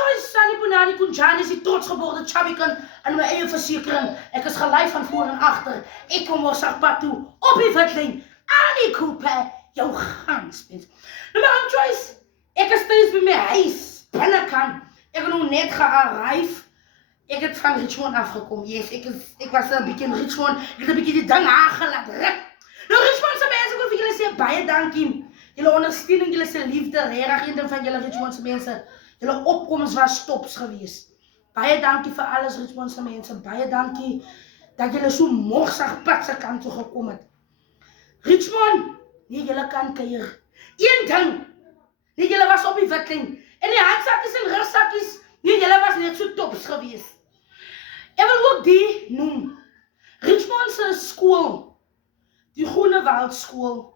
Joyce, Sunny Bonani, Kunjani is die trotsgeboorde chubby kan aan my eie versekering. Ek is gelei van voor en agter. Ek kom Mosagpad toe, op die witlyn, aan die coupe, jou gangspens. Nou maar Joyce, ek is thuis by my huis, binnekant. Ek het nog net gearrive. Ek het van Richmond afgekom. Yes, ek was 'n bietjie in Richmond. Ek het 'n bietjie die ding aangelaat. Nou Richmond se mense, ek wil vir julle sê baie dankie. Julle ondersteuning, julle se liefde, regtig een van julle Richmond se mense. Julle opkomste was tops gewees. Baie dankie vir alles Richmond se mense. Baie dankie dat julle so Mosagpad se kant toe gekom het. Richmond, nee julle kan kuier. Een ding, nee julle was op die witlyn. En die handsakkies en rugsakkies, nee julle was net so tops gewees. Ek wil ook die noem. Richmond se skool, die Groenewald skool,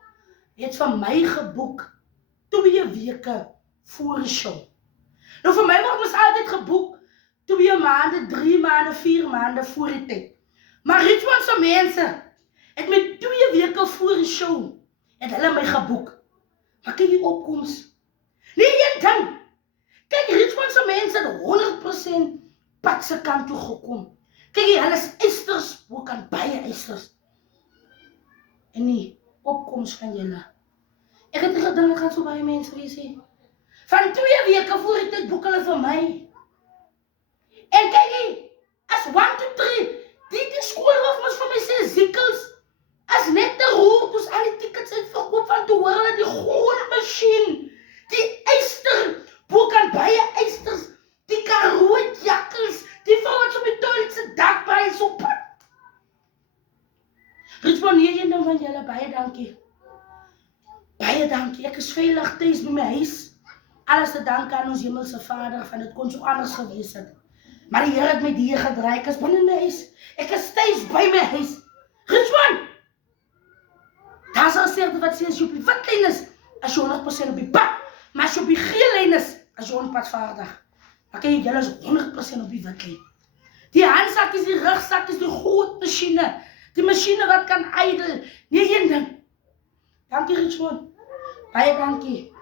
het vir my geboek 2 weke voor die show. Nou vir my word ons altyd geboek 2 maande, 3 maande, 4 maande voor die tyd. Maar Richmond se mense het met 2 weke voor die show het hulle my geboek. Maar kyk die opkoms. Nee, een ding. Kyk, Richmond se mense het 100% pad se kant toe gekom. Kyk, hulle is eisters, hoe kan baie eisters. En die opkoms van julle. Ek het nie gedink ek gaan so baie mense wees nie. Van 2 weke voor die tyd boek hulle vir my. En kyk, as 1 to 3, die skoolhoof moes vir my sê, Ziekels, as net te roer, toes al die tickets uitverkoop van te hoor hulle die groot masjien, die eister, boek aan baie eisters, die Karoo jakkels, die vrou wat op die toilet se dak by so pad. Richmond, nee, een ding van julle, baie dankie. Baie dankie, ek is veilig thuis by my huis. Alles te danken aan ons hemelse Vader, van het kon so anders gewees het. Maar die Here het my die gedraai, ek is binne my huis. Ek is thuis by my huis. Richmond! Daar sal sê wat sê as jy op die witlyn is, as jy 100% op die pad. Maar as jy op die geel lyn is, as jy onpadvaardig. Maar kyk, julle is 100% op die witlyn. Die handsakkies, die rugsakkies, die groot masjiene, die masjiene wat kan idle. Nee, een ding. Dankie Richmond. Baie dankie.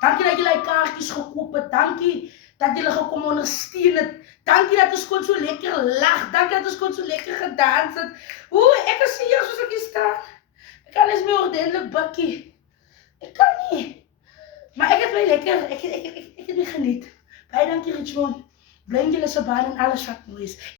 Dankie dat julle kaartjies gekoop het. Dankie dat julle gekom ondersteun het. Dankie dat ons kon so lekker lag. Dankie dat ons kon so lekker gedans het. Ek is hier soos ek hier staan. Ek kan eens my ordentlik bukkie. Ek kan nie. Maar ek het my lekker, ek het my geniet. Baie dankie Richmond. Bly in julle se baan en alles wat mooi is.